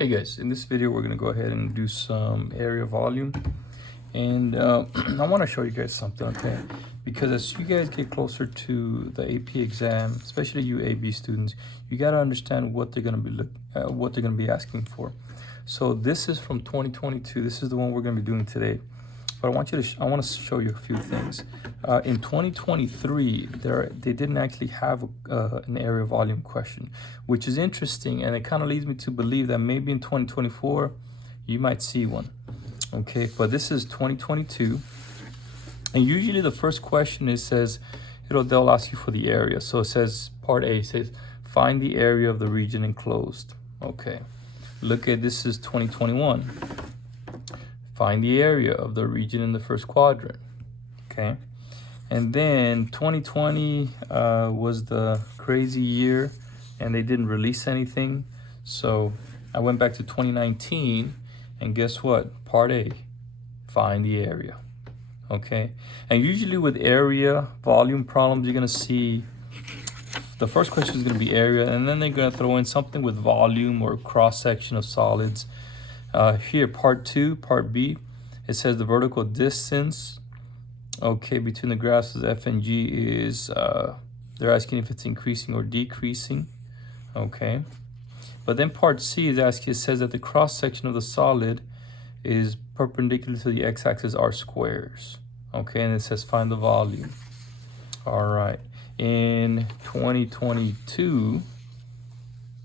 Hey guys, in this video we're going to go ahead and do some area volume, and I want to show you guys something, okay? Because as you guys get closer to the AP exam, especially you AB students, you got to understand what they're going to be asking for. So this is from 2022. This is the one we're going to be doing today. But I want to show you a few things. In 2023, they didn't actually have an area volume question, which is interesting, and it kind of leads me to believe that maybe in 2024 you might see one. Okay, but this is 2022, and usually the first question they'll ask you for the area. So it says part A says find the area of the region enclosed. Okay, look at this is 2021. Find the area of the region in the first quadrant. Okay, and then 2020 was the crazy year and they didn't release anything, so I went back to 2019, and guess what? Part A, find the area. Okay, and usually with area volume problems, you're gonna see the first question is gonna be area, and then they're gonna throw in something with volume or cross section of solids. Here, part B, it says the vertical distance, okay, between the graphs of F and G is, they're asking if it's increasing or decreasing, okay. But then part C is asking, it says that the cross section of the solid is perpendicular to the x-axis are squares, okay, and it says find the volume. All right, in 2022,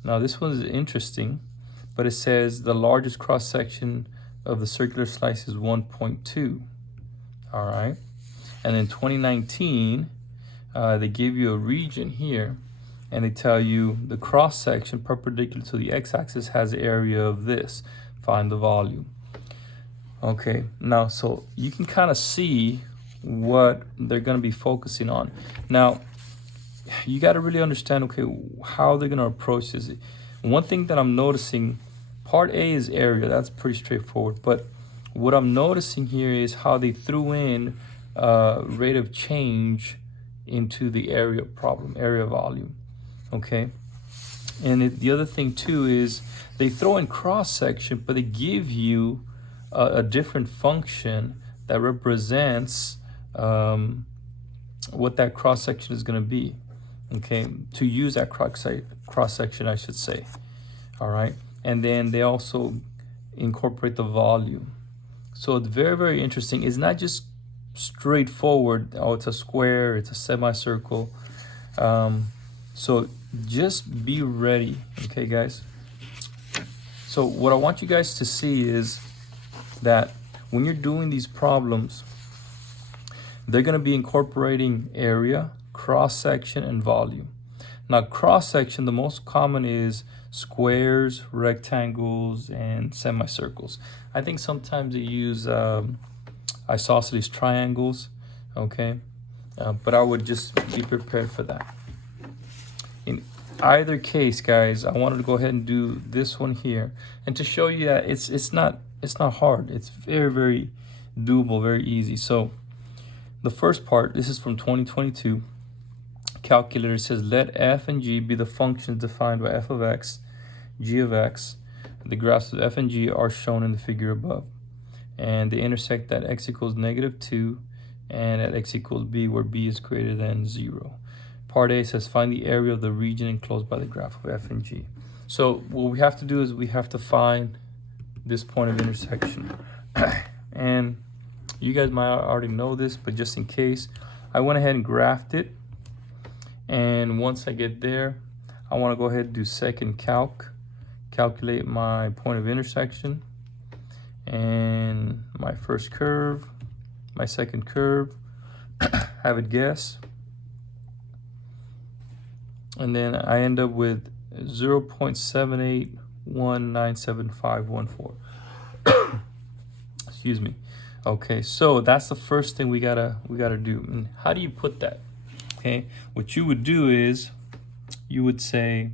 now this one is interesting, but it says the largest cross section of the circular slice is 1.2. All right, and in 2019, they give you a region here, and they tell you the cross section perpendicular to the x-axis has the area of this. Find the volume. Okay, now so you can kind of see what they're going to be focusing on. Now, you got to really understand, okay, how they're going to approach this. One thing that I'm noticing, part A is area. That's pretty straightforward. But what I'm noticing here is how they threw in rate of change into the area problem, area volume. Okay. And the other thing too is they throw in cross section, but they give you a different function that represents what that cross section is going to be. Okay, to use that cross section, I should say. All right, and then they also incorporate the volume. So it's very, very interesting. It's not just straightforward. Oh, it's a square, it's a semicircle. So just be ready, okay, guys? So what I want you guys to see is that when you're doing these problems, they're going to be incorporating area, cross-section, and volume. Now, cross-section, the most common is squares, rectangles, and semicircles. I think sometimes they use isosceles triangles, okay? But I would just be prepared for that. In either case, guys, I wanted to go ahead and do this one here, and to show you that it's not hard. It's very, very doable, very easy. So the first part, this is from 2022. Calculator says let f and g be the functions defined by f of x, g of x. The graphs of f and g are shown in the figure above, and they intersect at x equals -2 and at x equals b, where b is greater than 0. Part A says find the area of the region enclosed by the graph of f and g. So what we have to do is we have to find this point of intersection. And you guys might already know this, but just in case, I went ahead and graphed it. And once I get there, I want to go ahead and do second calculate my point of intersection, and my first curve, my second curve, have it guess. And then I end up with 0.78197514. Excuse me. Okay, so that's the first thing we gotta do. And how do you put that? Okay, what you would do is you would say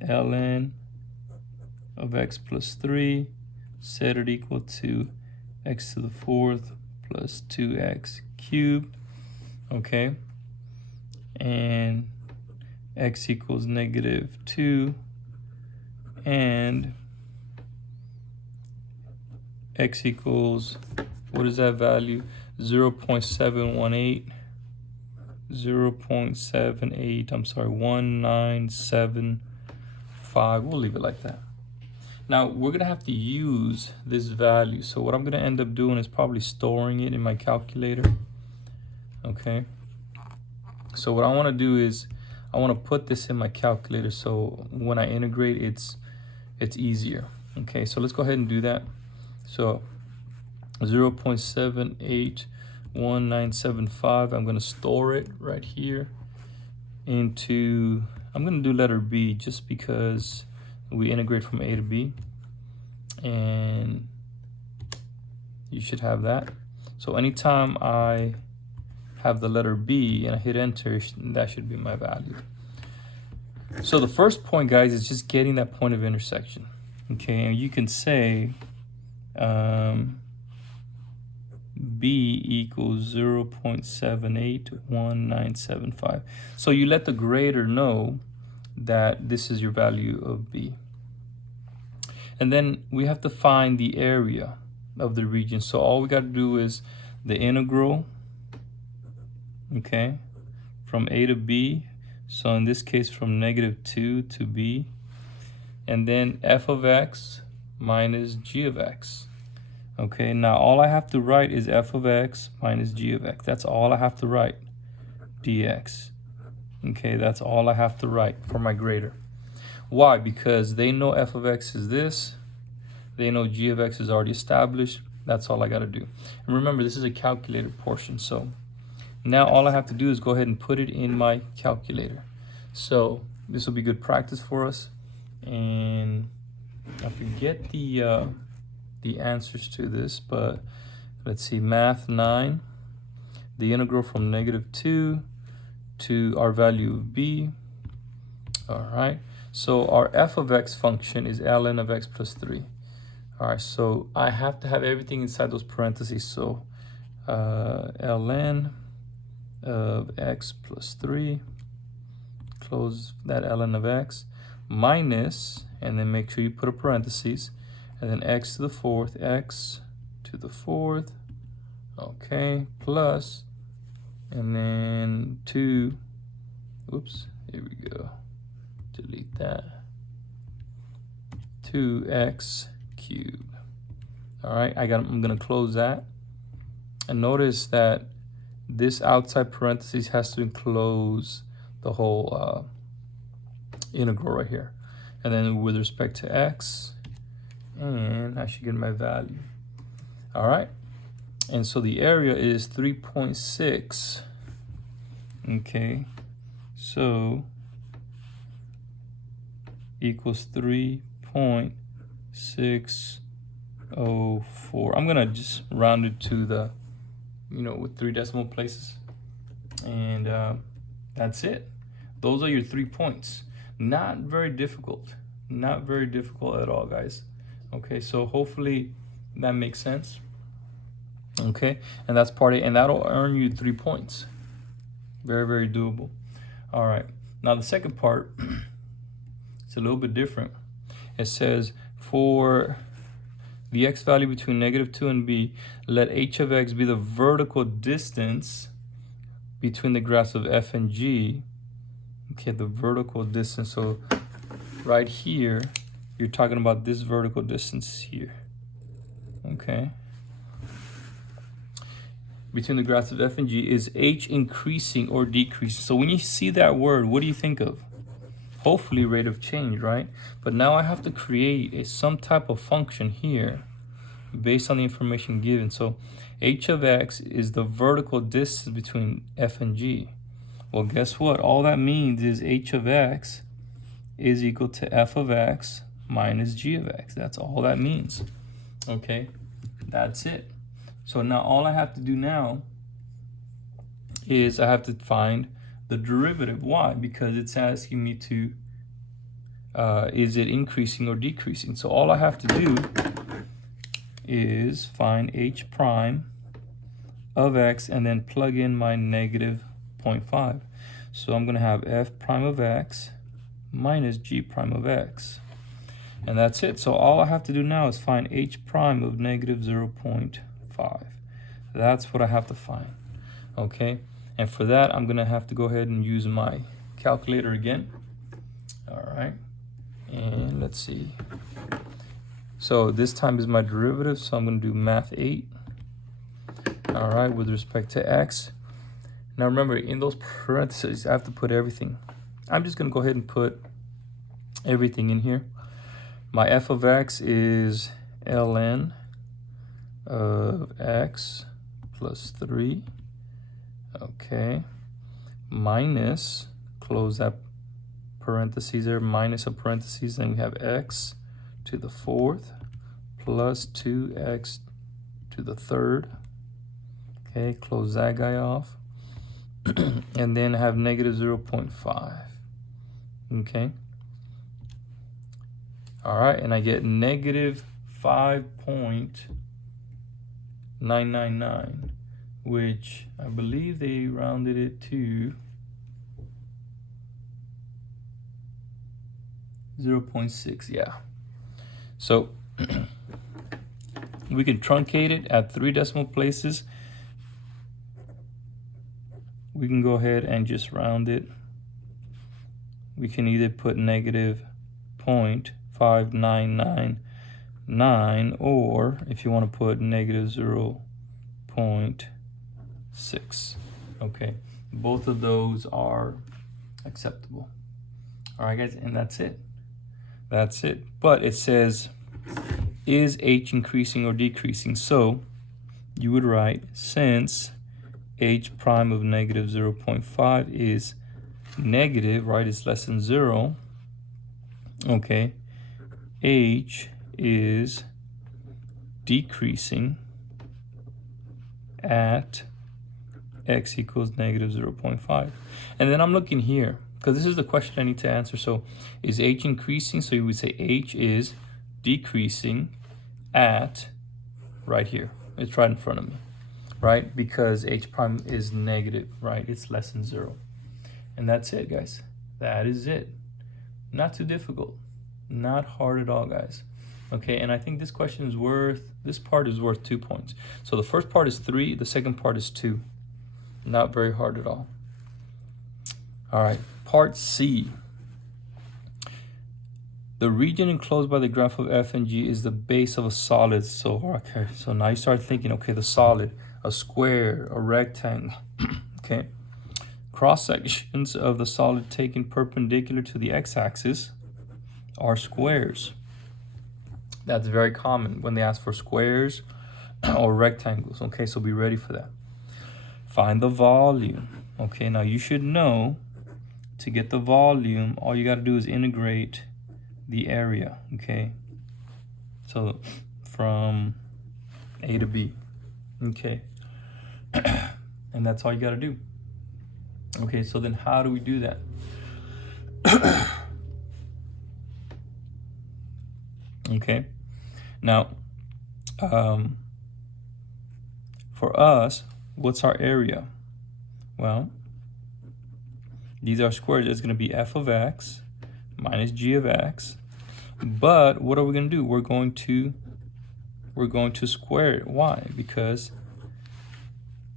ln of x plus 3, set it equal to x to the 4th plus 2x cubed. Okay, and x equals -2 and x equals, what is that value? 0.718, 0.78, I'm sorry, 1975. We'll leave it like that. Now we're gonna have to use this value. So what I'm gonna end up doing is probably storing it in my calculator. Okay. So what I wanna do is I wanna put this in my calculator so when I integrate it's easier. Okay, so let's go ahead and do that. So 0.781975, I'm gonna store it right here into, I'm gonna do letter B just because we integrate from A to B, and you should have that. So anytime I have the letter B and I hit enter, that should be my value. So the first point, guys, is just getting that point of intersection. Okay, and you can say B equals 0.781975. So you let the grader know that this is your value of B. And then we have to find the area of the region. So all we got to do is the integral, okay, from A to B. So in this case, from -2 to B. And then f of x minus g of x. Okay, now all I have to write is f of x minus g of x. That's all I have to write, dx. Okay, that's all I have to write for my grader. Why? Because they know f of x is this. They know g of x is already established. That's all I got to do. And remember, this is a calculated portion. So now all I have to do is go ahead and put it in my calculator. So this will be good practice for us. And I forget the answers to this, but let's see, math 9, the integral from -2 to our value of b. All right, so our f of x function is ln of x plus 3. All right, so I have to have everything inside those parentheses. So ln of x plus 3, close that ln of x, minus, and then make sure you put a parentheses, and then x to the fourth, okay, plus, and then 2, oops, here we go, delete that, 2x cubed. All right, I'm gonna close that, and notice that this outside parentheses has to enclose the whole integral right here. And then with respect to x, and I should get my value. All right, and so the area is 3.6. Okay, so equals 3.604. I'm gonna just round it to the, with 3 decimal places, and that's it. Those are your 3 points. Not very difficult. Not very difficult at all, guys. Okay, so hopefully that makes sense. Okay, and that's part A, and that'll earn you 3 points. Very, very doable. All right, now the second part, it's a little bit different. It says for the x value between -2 and b, let h of x be the vertical distance between the graphs of f and g. Okay, the vertical distance. So right here, you're talking about this vertical distance here. Okay. Between the graphs of f and g, is h increasing or decreasing? So when you see that word, what do you think of? Hopefully rate of change, right? But now I have to create some type of function here based on the information given. So h of x is the vertical distance between f and g. Well, guess what? All that means is h of x is equal to f of x minus g of x. That's all that means. Okay, that's it. So now all I have to do now is I have to find the derivative. Why? Because it's asking me to, is it increasing or decreasing? So all I have to do is find h prime of x and then plug in my -0.5. So I'm going to have f prime of x minus g prime of x. And that's it. So all I have to do now is find h prime of negative 0.5. That's what I have to find, okay? And for that, I'm gonna have to go ahead and use my calculator again. All right, and let's see. So this time is my derivative, so I'm gonna do math 8. All right, with respect to x. Now remember, in those parentheses, I have to put everything. I'm just gonna go ahead and put everything in here. My f of x is ln of x plus 3, okay, minus, close that parentheses there, minus a parentheses, then we have x to the 4th plus 2x to the 3rd, okay, close that guy off, and then I have negative 0.5, okay. All right, and I get negative 5.999, which I believe they rounded it to 0.6, yeah. So we can truncate it at 3 decimal places. We can go ahead and just round it. We can either put negative 0.5999, or if you want to put negative 0.6. Okay, both of those are acceptable. All right, guys, and that's it. That's it. But it says, is h increasing or decreasing? So you would write, since h prime of negative 0.5 is negative, right, it's less than 0, okay, h is decreasing at x equals negative 0.5. And then I'm looking here, because this is the question I need to answer. So is h increasing? So you would say h is decreasing at, right here. It's right in front of me, right? Because h prime is negative, right? It's less than 0. And that's it, guys. That is it. Not too difficult. Not hard at all, guys. Okay, and I think this question is worth, this part is worth 2 points. So the first part is 3, the second part is 2. Not very hard at all. All right, part C. The region enclosed by the graph of f and g is the base of a solid. So, okay, so now you start thinking, okay, the solid, a square, a rectangle, okay? Cross sections of the solid taken perpendicular to the x-axis are squares. That's very common when they ask for squares or rectangles. Okay, so be ready for that. Find the volume. Okay, now you should know, to get the volume, all you got to do is integrate the area. Okay, so from A to B. Okay, and that's all you got to do. Okay, so then how do we do that? Okay, now for us, what's our area? Well, these are squares. It's going to be f of x minus g of x. But what are we going to do? We're going to square it. Why? Because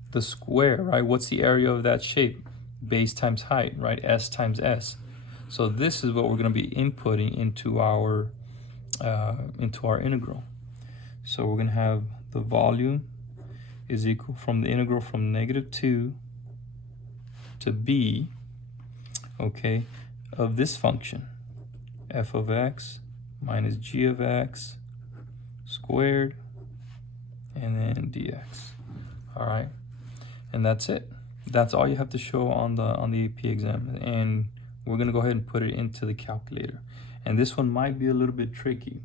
the square, right? What's the area of that shape? Base times height, right? S times S. So this is what we're going to be inputting into our integral. So we're going to have the volume is equal from the integral from -2 to b, okay, of this function, f of x minus g of x squared, and then dx. All right, and that's it. That's all you have to show on the AP exam, and we're gonna go ahead and put it into the calculator. And this one might be a little bit tricky.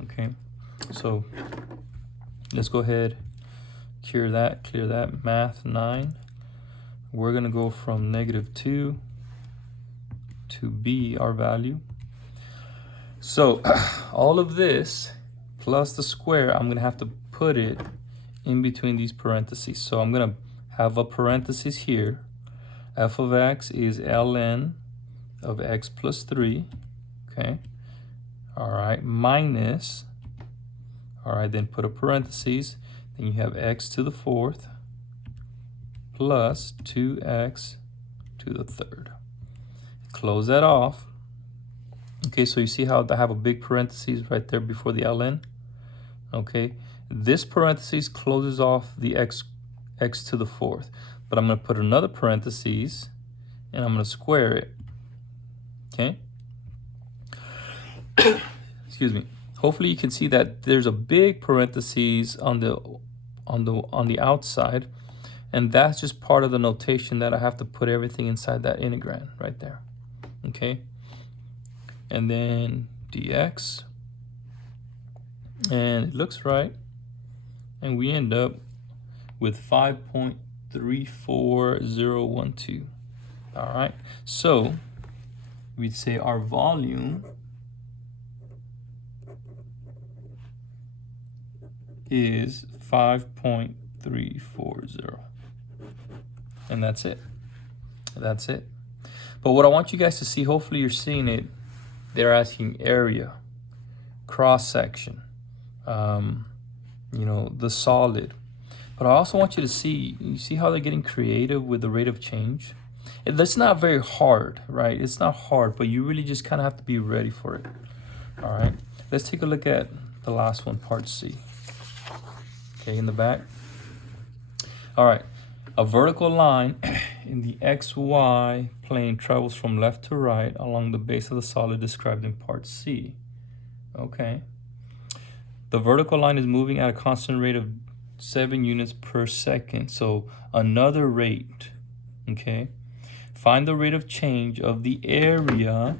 Okay, so let's go ahead, clear that. Math 9. We're gonna go from -2 to b, our value. So all of this plus the square, I'm gonna have to put it in between these parentheses. So I'm gonna have a parenthesis here. F of x is ln of x plus 3, okay? all right, minus, all right, then put a parentheses, then you have x to the fourth plus 2x to the third. Close that off. Okay, so you see how I have a big parentheses right there before the ln? Okay, this parentheses closes off the x to the fourth, but I'm going to put another parentheses and I'm going to square it. Okay. Excuse me. Hopefully you can see that there's a big parentheses on the outside, and that's just part of the notation that I have to put everything inside that integrand right there. Okay. And then dx, and it looks right, and we end up with 5.34012. all right, so we'd say our volume is 5.340, and that's it. That's it. But what I want you guys to see, hopefully you're seeing it, they're asking area, cross section, you know, the solid. But I also want you to see, you see how they're getting creative with the rate of change? That's not very hard, right? It's not hard, but you really just kind of have to be ready for it. All right, let's take a look at the last one, part C. Okay, in the back. All right, a vertical line in the XY plane travels from left to right along the base of the solid described in part C. Okay. The vertical line is moving at a constant rate of 7 units per second. So another rate. Okay. Find the rate of change of the area.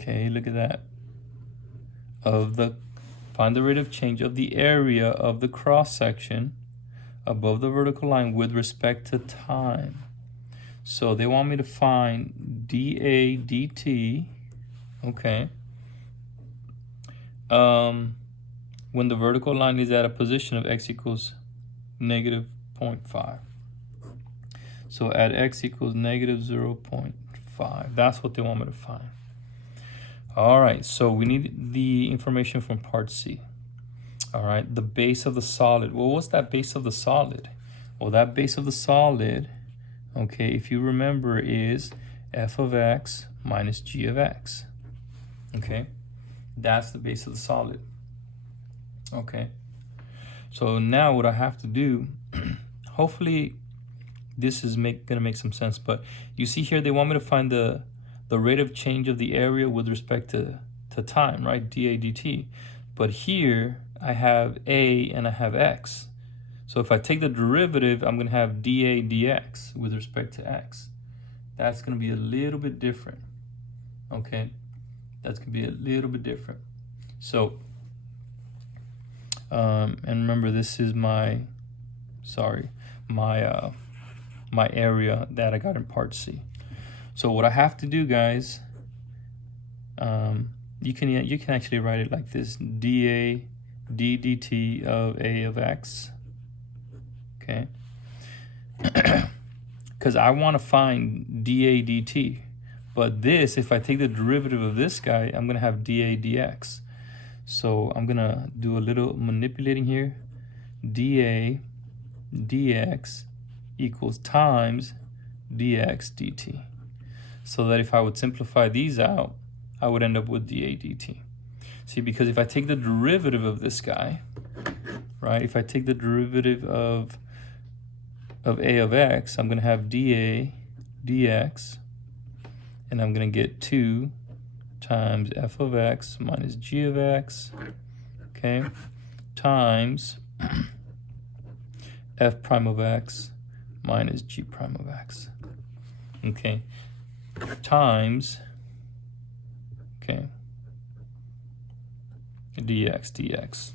Okay, look at that. Find the rate of change of the area of the cross section above the vertical line with respect to time. So they want me to find dA dt, okay, when the vertical line is at a position of x equals negative 0.5. So at x equals negative 0.5, that's what they want me to find. All right, so we need the information from part C. All right, the base of the solid. Well, what's that base of the solid? Well, that base of the solid, okay, if you remember, is f of x minus g of x. Okay, that's the base of the solid. Okay, so now what I have to do, hopefully this is gonna make some sense, but you see here they want me to find the rate of change of the area with respect to time, right? dA dt. But here I have a and I have x. So if I take the derivative, I'm going to have dA dx with respect to x. That's going to be a little bit different. Okay? That's going to be a little bit different. So, and remember, this is my area that I got in part C. So what I have to do, guys, you can actually write it like this: dA d dt of a of x. Okay, because I want to find dA dt, but this, if I take the derivative of this guy, I'm gonna have dA dx. So I'm gonna do a little manipulating here. dA dx equals times dx dt. So that if I would simplify these out, I would end up with dA dt. See, because if I take the derivative of this guy, right, if I take the derivative of a of x, I'm going to have dA dx, and I'm going to get 2 times f of x minus g of x, okay, times f prime of x minus g prime of x, okay, times, okay, dx.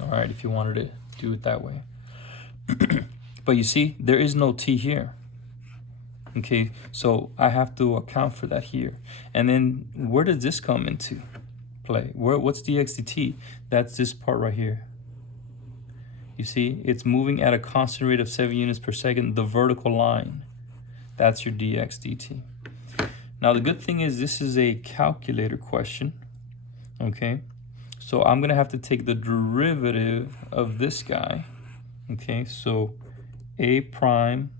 All right, if you wanted to do it that way. But you see, there is no t here. Okay, so I have to account for that here. And then where does this come into play? What's dx dt? That's this part right here. You see, it's moving at a constant rate of 7 units per second, the vertical line. That's your dx dt. Now, the good thing is this is a calculator question. okay? So I'm gonna have to take the derivative of this guy, okay? So a prime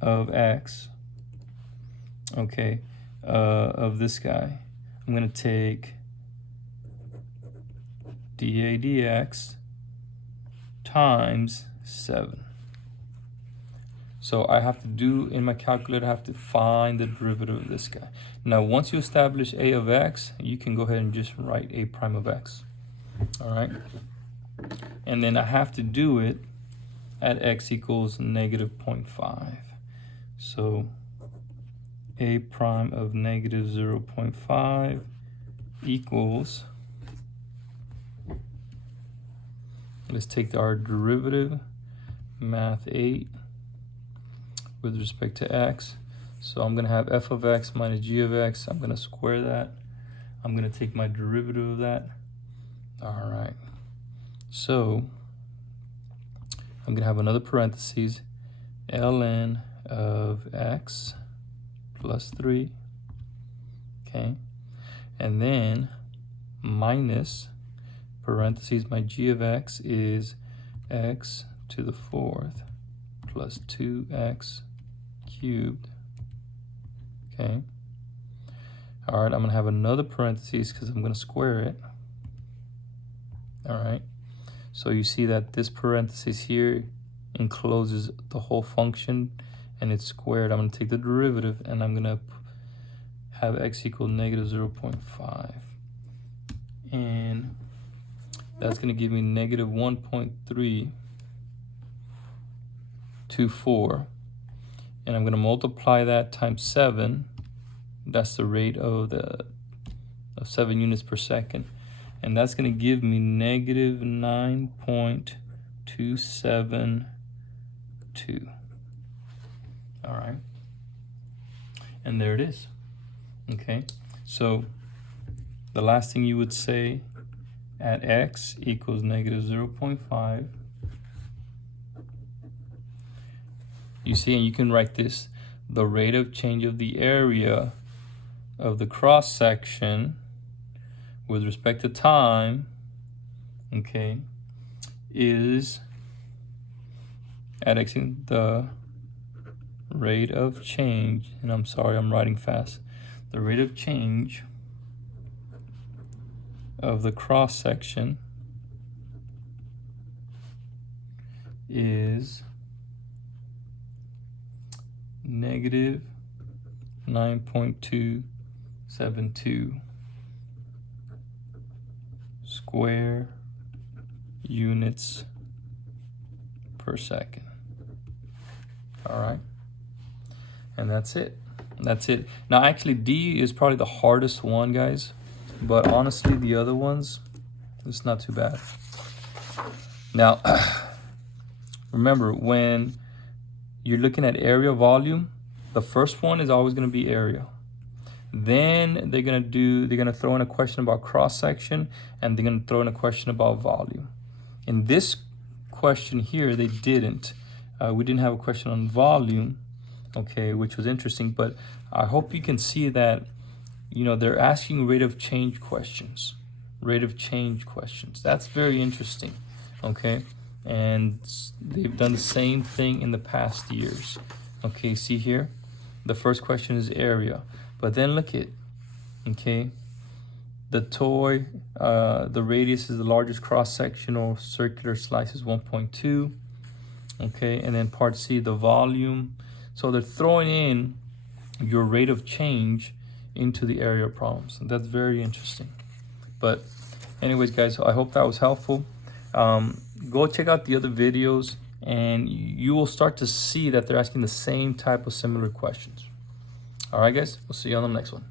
of x, okay, of this guy. I'm gonna take dA dx times 7. So I have to do, in my calculator, I have to find the derivative of this guy. Now, once you establish a of x, you can go ahead and just write a prime of x, all right? And then I have to do it at x equals negative 0.5. So a prime of negative 0.5 equals, let's take our derivative, math 8, with respect to x. So I'm gonna have f of x minus g of x. I'm gonna square that. I'm gonna take my derivative of that. All right. So I'm gonna have another parentheses, ln of x plus 3, okay? And then minus parentheses, my g of x is x to the 4th plus 2x cubed, okay? All right, I'm gonna have another parentheses because I'm gonna square it. All right, so you see that this parenthesis here encloses the whole function and it's squared. I'm gonna take the derivative and I'm gonna have x equal negative 0.5. And that's gonna give me negative 1.324. And I'm gonna multiply that times 7. That's the rate of 7 units per second. And that's gonna give me negative 9.272. All right. And there it is. Okay. So the last thing you would say at x equals negative 0.5. You see, and you can write this, the rate of change of the area of the cross section with respect to time, okay, is at x, the rate of change, and I'm sorry, I'm writing fast, the rate of change of the cross section is negative 9.272 square units per second. All right, and that's it. That's it. Now, actually, D is probably the hardest one, guys, but honestly, the other ones, it's not too bad. Now, remember, when you're looking at area volume, the first one is always going to be area. Then they're going to throw in a question about cross section, and they're going to throw in a question about volume. In this question here, they didn't. We didn't have a question on volume, okay, which was interesting, but I hope you can see that, you know, they're asking rate of change questions. Rate of change questions. That's very interesting, okay? And they've done the same thing in the past years. Okay, see here? The first question is area. But then look at, okay, the toy, the radius is the largest cross-sectional circular slice is 1.2. Okay, and then part C, the volume. So they're throwing in your rate of change into the area problems. And that's very interesting. But anyways, guys, I hope that was helpful. Go check out the other videos and you will start to see that they're asking the same type of similar questions. All right, guys, we'll see you on the next one.